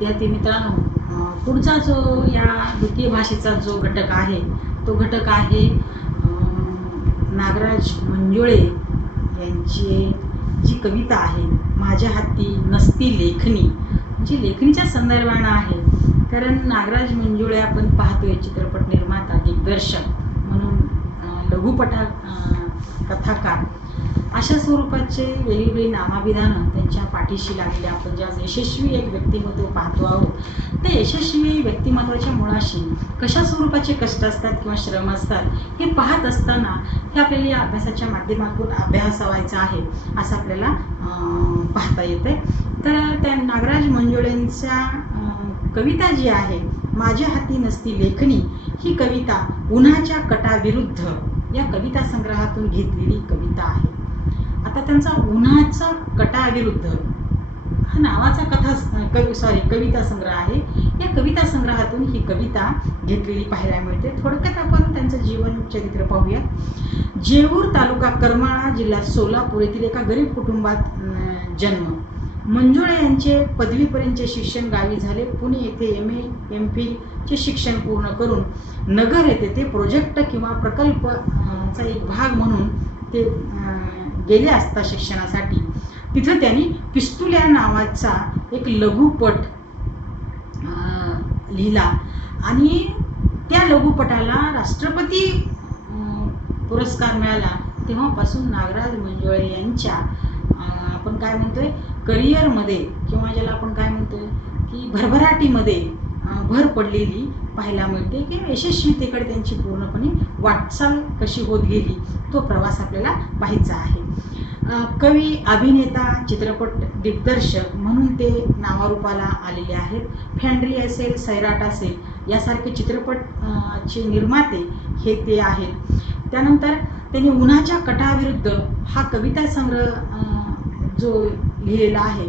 विद्यार्थी मित्रांनो, पुढचा जो या द्वितीय भाषेचा जो घटक आहे तो घटक आहे नागराज मंजुळे यांची जी कविता आहे माझ्या हाती नसती लेखणी, जी लेखणीच्या संदर्भानं आहे. कारण नागराज मंजुळे आपण पाहतोय चित्रपट निर्माता, दिग्दर्शक म्हणून लघुपटा कथाकार अशा स्वरूपाचे वेगवेगळी नामाभिधानं त्यांच्या पाठीशी लागले. आपण ज्या यशस्वी एक व्यक्तिमत्व पाहतो आहोत, त्या यशस्वी व्यक्तिमत्वाच्या मुळाशी कशा स्वरूपाचे कष्ट असतात किंवा श्रम असतात हे पाहत असताना हे आपल्याला या अभ्यासाच्या माध्यमातून अभ्यासावायचं आहे असं आपल्याला पाहता येते. तर त्या नागराज मंजुळेंच्या कविता जी आहे माझ्या हाती नसती लेखणी, ही कविता उन्हाच्या कटाविरुद्ध या कविता संग्रहातून घेतलेली कविता आहे. आता त्यांचा उन्हाचा कटाविरुद्ध हा नावाचा कविता संग्रह आहे. या कविता संग्रहातून ही कविता घेतलेली पाहायला मिळते. थोडक्यात आपण त्यांचं जीवन चरित्र पाहूया. जेऊर तालुका करमाळा, जिल्हा सोलापूर येथील एका गरीब कुटुंबात जन्म. मंजुळे यांचे पदवीपर्यंतचे शिक्षण गावी झाले. पुणे येथे MA MPhil चे शिक्षण पूर्ण करून नगर येथे ते प्रोजेक्ट किंवा प्रकल्पचा एक भाग म्हणून ते गेले असता शिक्षणासाठी. तिथं त्यांनी पिस्तुल्या नावाचा एक लघुपट लिहिला आणि त्या लघुपटाला राष्ट्रपती पुरस्कार मिळाला. तेव्हापासून नागराज मंजुळे यांच्या आपण काय म्हणतोय करिअरमध्ये किंवा ज्याला आपण काय म्हणतोय की भरभराटीमध्ये भर पडलेली पाहायला मिळते की यशस्वीतेकडे त्यांची पूर्णपणे वाटचाल कशी होत गेली तो प्रवास आपल्याला पाहायचा आहे. कवी, अभिनेता, चित्रपट दिग्दर्शक म्हणून ते नावारूपाला आलेले आहेत. फॅन्ड्री असेल, सैराट असेल यासारखे चित्रपटचे निर्माते हे ते आहेत. त्यानंतर त्यांनी उन्हाच्या कटाविरुद्ध हा कविता संग्रह जो लिहिलेला आहे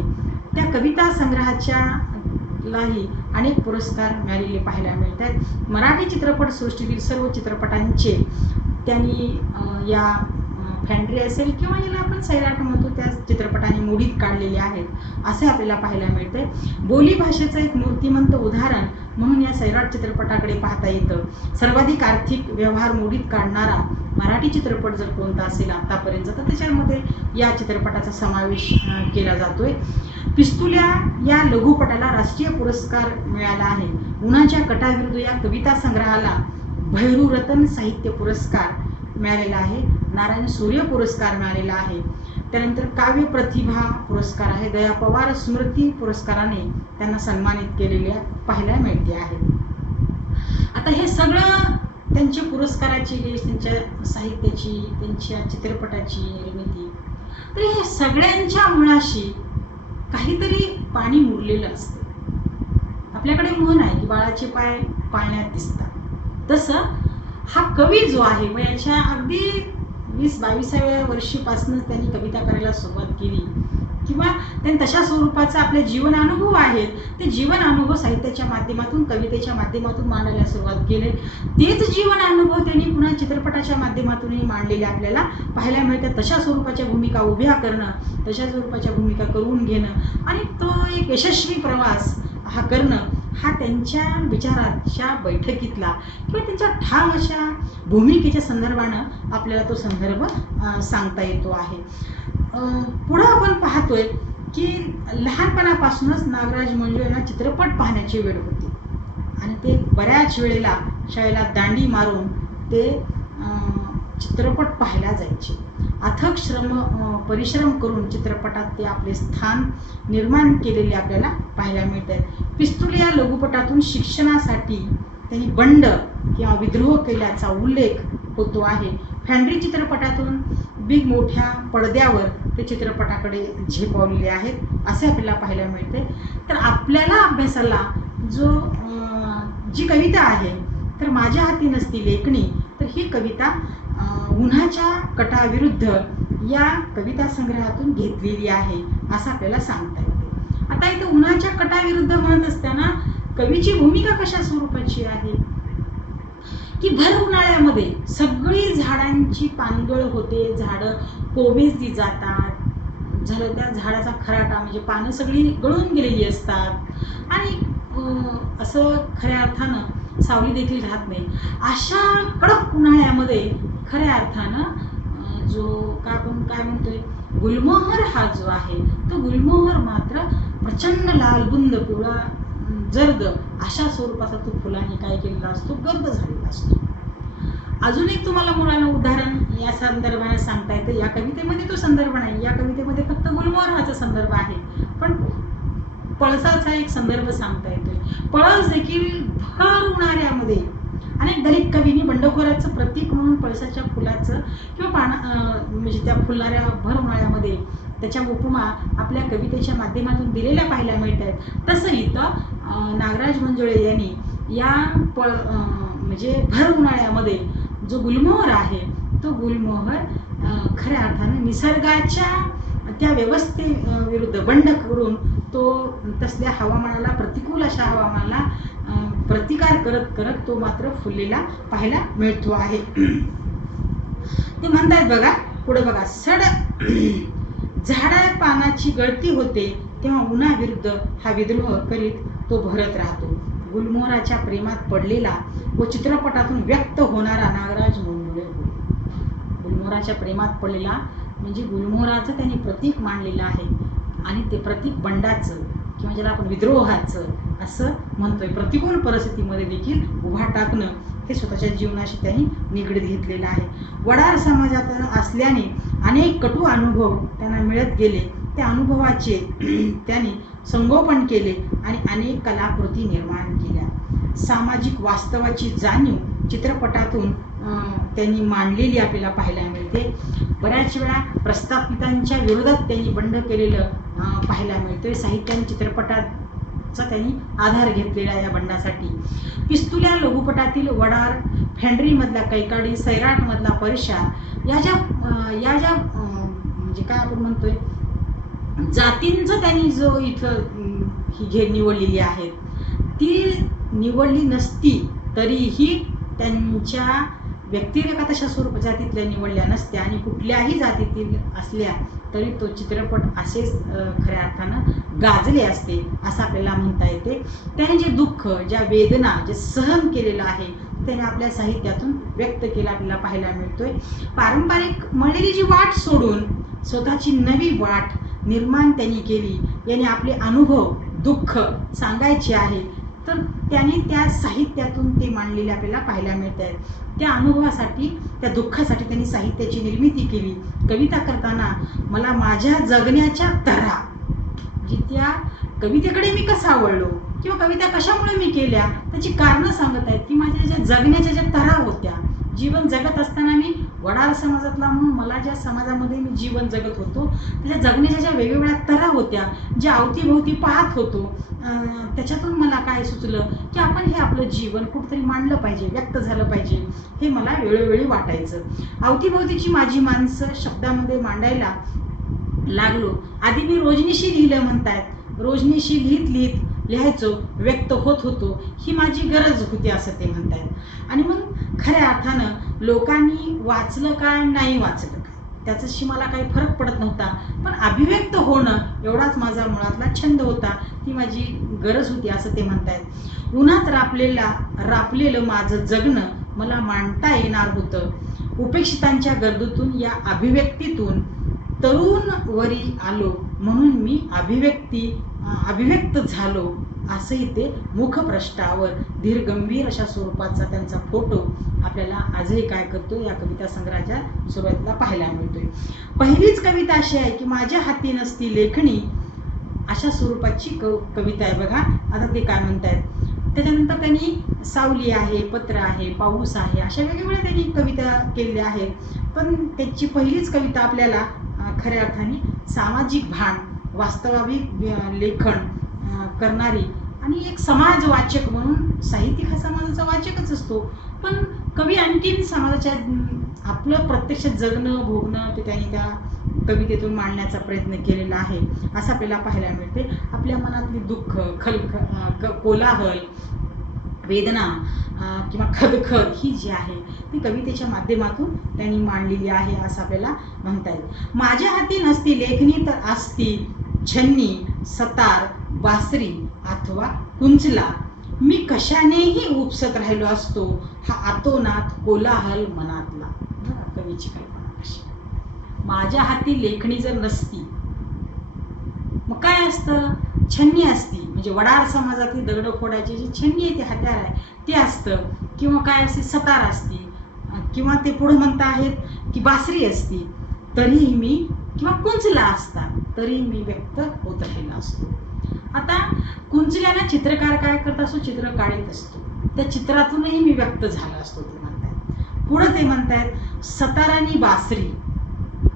त्या कविता संग्रहाच्यालाही अनेक पुरस्कार मिळालेले पाहायला मिळतात. मराठी चित्रपटसृष्टीतील सर्व चित्रपटांचे त्यांनी या फॅन्ड्री असेल किंवा याला आपण सैराट म्हणतो त्या चित्रपटाने मोडीत काढलेले आहेत असे आपल्याला पाहायला मिळते. बोली भाषेचं एक मूर्तिमंत उदाहरण म्हणून या सैराट चित्रपटाकडे पाहता येतं. सर्वाधिक आर्थिक व्यवहार मोडीत काढणारा मराठी चित्रपट जर कोणता असेल आतापर्यंत तर त्याच्यामध्ये या चित्रपटाचा समावेश केला जातोय. पिस्तुल्या या लघुपटाला राष्ट्रीय पुरस्कार मिळाला आहे. उन्हाच्या कटाविरुद्ध या कविता संग्रहाला भैरूरत्न साहित्य पुरस्कार मिळालेला आहे. नारायण सूर्य पुरस्कार मिळालेला आहे. त्यानंतर काव्य प्रतिभा पुरस्कार आहे. दया पवार स्मृती पुरस्काराने त्यांना सन्मानित केलेले पाहायला मिळते आहे. आता हे सगळं त्यांची पुरस्काराची लिस्ट, त्यांच्या साहित्याची, त्यांच्या चित्रपटाची निर्मिती, तर हे सगळ्यांच्या मुळाशी काहीतरी पाणी मुरलेलं असतं. आपल्याकडे म्हण आहे की बाळाचे पाय पाळण्यात दिसतात. तसं हा कवी जो आहे वयाच्या अगदी 20-22व्या वर्षीपासूनच त्यांनी कविता करायला सुरुवात केली किंवा त्यांनी तशा स्वरूपाचा आपले जीवन अनुभव आहेत ते जीवन अनुभव साहित्याच्या माध्यमातून, कवितेच्या माध्यमातून मांडायला सुरुवात केले. तेच जीवन अनुभव त्यांनी पुन्हा चित्रपटाच्या माध्यमातूनही मांडलेले आपल्याला पाहायला मिळतात. तशा स्वरूपाच्या भूमिका उभ्या करणं, तशा स्वरूपाच्या भूमिका करून घेणं आणि तो एक यशस्वी प्रवास हा करणं हा त्यांच्या विचाराच्या बैठकीतला किंवा त्यांच्या ठाम अशा भूमिकेच्या संदर्भानं आपल्याला तो संदर्भ सांगता येतो आहे. पुढं आपण पाहतोय की लहानपणापासूनच नागराज मंजुळेंना चित्रपट पाहण्याची वेळ होती आणि ते बऱ्याच वेळेला शाळेला दांडी मारून ते चित्रपट पाहायला जायचे. अथक परिश्रम करून चित्रपटात ते आपले स्थान निर्माण केलेले आपल्याला पाहायला मिळतात. पिस्तुल या लघुपटातून शिक्षणासाठी त्यांनी बंड किंवा विद्रोह केल्याचा उल्लेख होतो आहे. फॅन्ड्री चित्रपटातून बिग मोठ्या पडद्यावर ते चित्रपटाकडे झेपावलेले आहेत असे आपल्याला पाहायला मिळते. तर आपल्याला अभ्यासाला जी कविता आहे तर माझ्या हाती नसती लेखणी, तर ही कविता उन्हाच्या कटाविरुद्ध या कविता संग्रहातून घेतलेली आहे असं आपल्याला सांगता येते. आता इथं उन्हाच्या कटाविरुद्ध म्हणत असताना कवीची भूमिका कशा स्वरूपाची आहे की भर उन्हाळ्यामध्ये सगळी झाडांची पानगळ होते, झाडं कोमेजली जातात, झालं त्या झाडाचा खराटा म्हणजे पानं सगळी गळून गेलेली असतात आणि असं खऱ्या अर्थानं सावली देखील राहत नाही. अशा कडक उन्हाळ्यामध्ये खऱ्या अर्थानं जो आपण काय म्हणतोय गुलमोहर हा जो आहे तो गुलमोहर मात्र प्रचंड लालबुंद पिवळा जर्द अशा स्वरूपाचा तो फुलांनी काय केलेला असतो, गर्द झालेला असतो. अजून एक तुम्हाला मुलांना उदाहरण या संदर्भाने सांगता येतं. या कवितेमध्ये तो संदर्भ नाही, या कवितेमध्ये फक्त गुलमोहराचा संदर्भ आहे, पण पळसाचा एक संदर्भ सांगता येतोय. पळस देखील भर उन्हाळ्यामध्ये अनेक दलित कवींनी बंडखोराचं प्रतीक म्हणून पळसाच्या फुलाचं किंवा म्हणजे त्या फुलणाऱ्या भर उन्हाळ्यामध्ये त्याच्या उपमा आपल्या कवितेच्या माध्यमातून दिलेल्या पाहायला मिळत आहेत. तसं इथं नागराज मंजुळे यांनी या म्हणजे भर उन्हाळ्यामध्ये जो गुलमोहर आहे तो गुलमोहर खऱ्या अर्थाने निसर्गाच्या त्या व्यवस्थे विरुद्ध बंड करून तो तसल्या हवामानाला प्रतिकूल अशा हवामानाला प्रतिकार करत करत तो मात्र फुललेला पाहायला मिळतो आहे. ते म्हणतात बघा पुढे बघा, सड झाडा पानाची गळती होते तेव्हा उन्हाविरुद्ध हा विद्रोह करीत तो भरत राहतो. गुलमोहराच्या प्रेमात पडलेला व चित्रपटातून व्यक्त होणारा नागराज मंजुळे. गुलमोहराच्या प्रेमात पडलेला म्हणजे गुलमोहराचं त्यांनी प्रतीक मांडलेलं आहे आणि ते प्रतीक बंडाचं किंवा ज्याला आपण विद्रोहाचं असं म्हणतोय. प्रतिकूल परिस्थितीमध्ये देखील उभा टाकणं हे स्वतःच्या जीवनाशी त्यांनी निगडीत घेतलेलं आहे. वडार समाजात असल्याने अनेक कटू अनुभव त्यांना मिळत गेले. त्या अनुभवाचे त्यांनी संगोपन केले आणि अनेक कलाकृती निर्माण केल्या. सामाजिक वास्तवाची जाणीव चित्रपटातून त्यांनी मांडलेली आपल्याला पाहायला मिळते. बऱ्याच वेळा प्रस्थापितांच्या विरोधात त्यांनी बंड केलेलं पाहायला मिळतोय. साहित्याने चित्रपटाचा त्यांनी आधार घेतलेला या बंडासाठी. पिस्तुल्या लघुपटातील वडार, फॅन्ड्रीमधला कैकाडी, सैराटमधला परिशा या ज्या म्हणजे काय आपण म्हणतोय जातींचं त्यांनी जो इथं ही निवडलेली आहेत ती निवडली नसती तरीही त्यांच्या व्यक्तिरेखा तशा स्वरूप जातीतल्या निवडल्या नसत्या आणि कुठल्याही जातीतील असल्या तरी तो चित्रपट असेच खऱ्या अर्थानं गाजले असते असं आपल्याला म्हणता येते. त्याने जे दुःख, ज्या वेदना, जे सहन केलेलं आहे त्याने आपल्या साहित्यातून व्यक्त केला आपल्याला पाहायला मिळतोय. पारंपरिक मळलेली जी वाट सोडून स्वतःची नवी वाट निर्माण त्यांनी केली. याने आपले अनुभव, दुःख सांगायचे आहे तर त्यांनी त्या साहित्यातून ते मांडलेले आपल्याला पाहायला मिळत आहेत. त्या अनुभवासाठी, त्या दुःखासाठी त्यांनी साहित्याची निर्मिती केली. कविता करताना मला माझ्या जगण्याच्या तऱ्हा म्हणजे त्या कवितेकडे मी कसा आवडलो किंवा कविता कशामुळे मी केल्या त्याची कारणं सांगत आहेत की माझ्या ज्या जगण्याच्या ज्या तऱ्हा होत्या, जीवन जगत असताना मी वडार समाजातला म्हणून मला ज्या समाजामध्ये मी जीवन जगत होतो त्याच्या जगण्याच्या ज्या वेगवेगळ्या तऱ्हा होत्या, ज्या अवतीभोवती पाहत होतो, त्याच्यातून मला काय सुचलं की आपण हे आपलं जीवन कुठेतरी मांडलं पाहिजे, व्यक्त झालं पाहिजे, हे मला वेळोवेळी वाटायचं. अवतीभोवतीची माझी माणसं शब्दामध्ये मांडायला लागलो. आधी मी रोजनीशी लिहिलं म्हणतायत, रोजनीशी लिहित लिहायचो, व्यक्त होत होतो, ही माझी गरज होती असं ते म्हणतायत. आणि मग खऱ्या अर्थानं लोकांनी वाचलं काय नाही वाचलं काय त्याच्याशी मला काही फरक पडत नव्हता, पण अभिव्यक्त होणं एवढाच माझा मुळातला छंद होता, ती माझी गरज होती असं ते म्हणतायत. उन्हात रापलेलं माझं जगणं मला मांडता येणार होतं. उपेक्षितांच्या गरजेतून या अभिव्यक्तीतून तरुण वरी आलो म्हणून मी अभिव्यक्त झालो असंही ते मुखपृष्ठावर धीर गंभीर अशा स्वरूपाचा त्यांचा फोटो आपल्याला आजही काय करतो या कविता संग्रहाच्या सुरुवातीला पाहायला मिळतोय. पहिलीच कविता अशी आहे की माझ्या हाती नसती लेखणी अशा स्वरूपाची कविता आहे बघा. आता ते काय म्हणतायत, त्याच्यानंतर त्यांनी सावली आहे, पत्र आहे, पाऊस आहे, अशा वेगवेगळ्या त्यांनी कविता केलेल्या आहेत. पण त्याची पहिलीच कविता आपल्याला खऱ्या अर्थाने सामाजिक भान, वास्तविक लेखन करणारी आणि एक समाजवाचक म्हणून साहित्यिक हा समाजाचा वाचकच असतो, पण कवी आणखीन समाजाच्या आपलं प्रत्यक्ष जगणं भोगणं ते त्यांनी त्या कवितेतून मांडण्याचा प्रयत्न केलेला आहे असं आपल्याला पाहायला मिळते. आपल्या मनातली दुःख, कोलाहल, वेदना, किंवा खदखद ही जी आहे ती कवितेच्या माध्यमातून त्यांनी मांडलेली आहे असं आपल्याला म्हणता येईल. माझ्या हाती नसती लेखणी तर असती छन्नी, सतार, बासरी अथवा कुंचला. मी कशानेही उपसत राहिलो असतो हा आतोनात कोलाहल मनातला. कवीची कल्पना कशी. माझ्या हाती लेखणी जर नसती मग काय असतं, छन्नी असती, म्हणजे वडार समाजातील दगड फोडायची जी छन्नी आहे, ते हत्यार आहे ते असतं, किंवा काय असते सतार असती, किंवा ते पुढे म्हणता आहेत की बासरी असती, तरीही मी, किंवा कुंचला असता तरी मी व्यक्त होत राहिला असतो. आता कुंचल्याला चित्रकार काय करत असतो, चित्र काढत असतो, त्या चित्रातूनही मी व्यक्त झाला असतो ते म्हणतायत. पुढे ते म्हणतायत सतार आणि बासरी,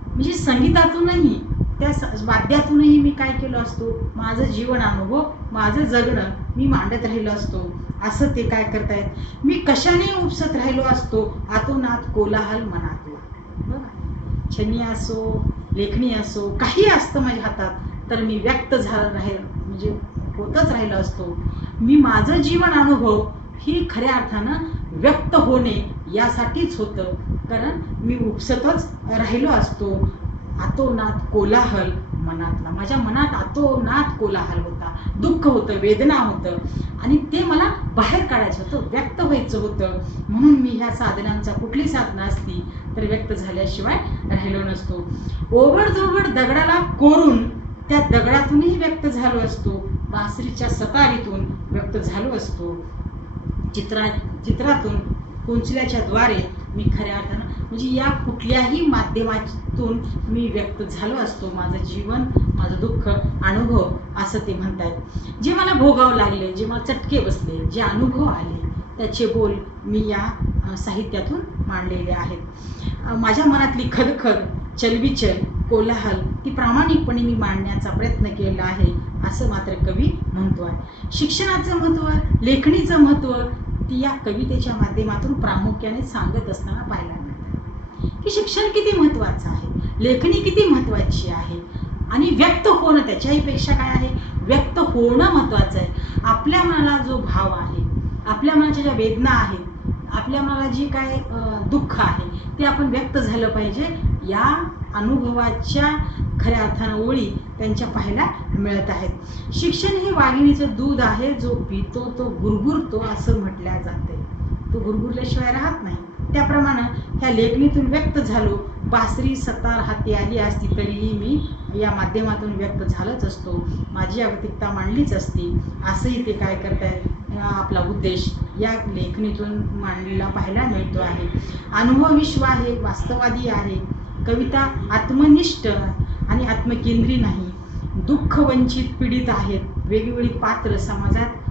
म्हणजे संगीतातूनही त्या वाद्यातूनही मी काय केलं असतो, माझं जीवन अनुभव, माझं जगणं मी मांडत राहिलो असतो असं ते काय करतायत. मी कशाने उपसत राहिलो असतो आतोनात कोलाहल मनातला. बघा, छन्नी असो, लेखणी असो, काही असतं माझ्या हातात तर मी व्यक्त म्हणजे होतच राहिलो असतो. मी माझं जीवन अनुभव ही खऱ्या अर्थानं व्यक्त होणे यासाठीच होतं, कारण मी उपसतच राहिलो असतो. आतोनात कोलाहल मनातला, माझ्या मनात आतोनात कोलाहल होता, दुःख होतं, वेदना होतं, आणि ते मला बाहेर काढायचं होतं, व्यक्त व्हायचं होतं. म्हणून मी ह्या साधनांचा कुठली साधना असती तर व्यक्त झाल्याशिवाय राहिलो नसतो. ओबडधोबड दगडाला कोरून त्या दगडातूनही व्यक्त झालो असतो, बासरीच्या सतारीतून व्यक्त झालो असतो, चित्रातून, कुंचल्याच्या द्वारे मी खऱ्या अर्थानं म्हणजे या कुठल्याही माध्यमातून मी व्यक्त झालो असतो, माझं जीवन, माझं दुःख, अनुभव असं ते म्हणतायत. जे मला भोगावं लागले, जे मला चटके बसले, जे अनुभव आले त्याचे बोल मी या साहित्यातून मांडलेले आहेत. माझ्या मनातली खदखद, चलबिचल, कोलाहल ती प्रामाणिकपणे मी मांडण्याचा प्रयत्न केला आहे असं मात्र कवी म्हणतो आहे. शिक्षणाचं महत्त्व, लेखणीचं महत्त्व ती या कवितेच्या माध्यमातून प्रामुख्याने सांगत असताना पाहायला मिळतं की शिक्षण किती महत्त्वाचं आहे, लेखणी किती महत्त्वाची आहे, आणि व्यक्त होणं त्याच्याही पेक्षा काय आहे, व्यक्त होणं महत्त्वाचं आहे. आपल्या मनाला जो भाव आहे, आपल्या मनाच्या ज्या वेदना आहेत, आपल्या मनाला जी काय दुःख आहे ते आपण व्यक्त झालं पाहिजे. या अनुभवाच्या खऱ्या अर्थानं ओळी त्यांच्या पाहायला मिळत आहेत. शिक्षण हे वाघिणीचं दूध आहे, जो पितो तो गुरगुरतो असं म्हटल्या जाते. तो गुरगुरल्याशिवाय राहत नाही. त्याप्रमाणे ह्या लेखणीतून व्यक्त झालो. बासरी सतार हाती आली असती तरीही मी या माध्यमातून व्यक्त झालंच असतो, माझी अवतिकता मांडलीच असती असंही ते काय करतायत. आपला उद्देश या लेखणीतून मांडलेला पाहायला मिळतो आहे. अनुभव विश्व आहे, वास्तववादी आहे. कविता आत्मनिष्ठ आणि आत्मकेंद्री नाही. दुःख वंचित पीडित आहेत. वेगवेगळी पात्र समाजात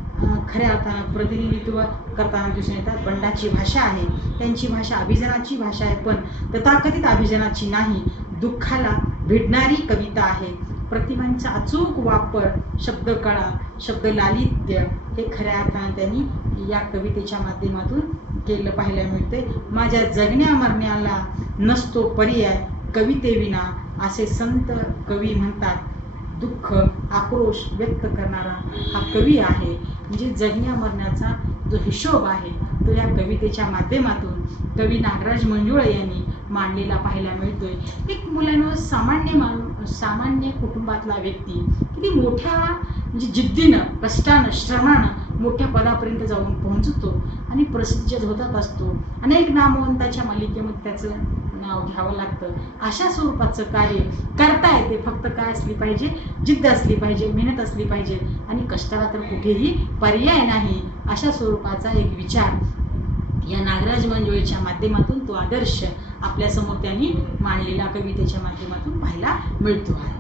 खऱ्या अर्थानं प्रतिनिधित्व करताना दिसून येतात. बंडाची भाषा आहे, त्यांची भाषा अभिजनाची भाषा आहे, पण तथाकथित अभिजनाची नाही. दुःखाला भिडणारी कविता आहे. प्रतिमांचा अचूक वापर, शब्दकळा, शब्द लालित्य हे खऱ्या अर्थानं त्यांनी या कवितेच्या माध्यमातून केलं पाहायला मिळते. माझ्या जगण्या मरण्याला नसतो पर्याय कवितेविना असे संत कवी म्हणतात. दुःख, आक्रोश व्यक्त करणारा हा कवी आहे. म्हणजे जगण्या मरण्याचा जो हिशोब आहे तो या कवितेच्या माध्यमातून कवी नागराज मंजुळे यांनी मांडलेला पाहायला मिळतोय. एक मुलांना सामान्य कुटुंबातला व्यक्ती किती मोठ्या म्हणजे जिद्दीनं, कष्टानं, श्रमानं मोठ्या पदापर्यंत जाऊन पोहोचतो आणि प्रसिद्ध होतात असतो. अनेक नामवंताच्या मालिकेमध्ये त्याचं नाव घ्यावं लागतं. अशा स्वरूपाचं कार्य करता येते. फक्त काय असली पाहिजे, जिद्द असली पाहिजे, मेहनत असली पाहिजे, आणि कष्टाला तर कुठेही पर्याय नाही. अशा स्वरूपाचा एक विचार या नागराज मंजुळेच्या माध्यमातून, तो आदर्श आपल्यासमोर त्यांनी मांडलेला कवितेच्या माध्यमातून पाहायला मिळतो आहे.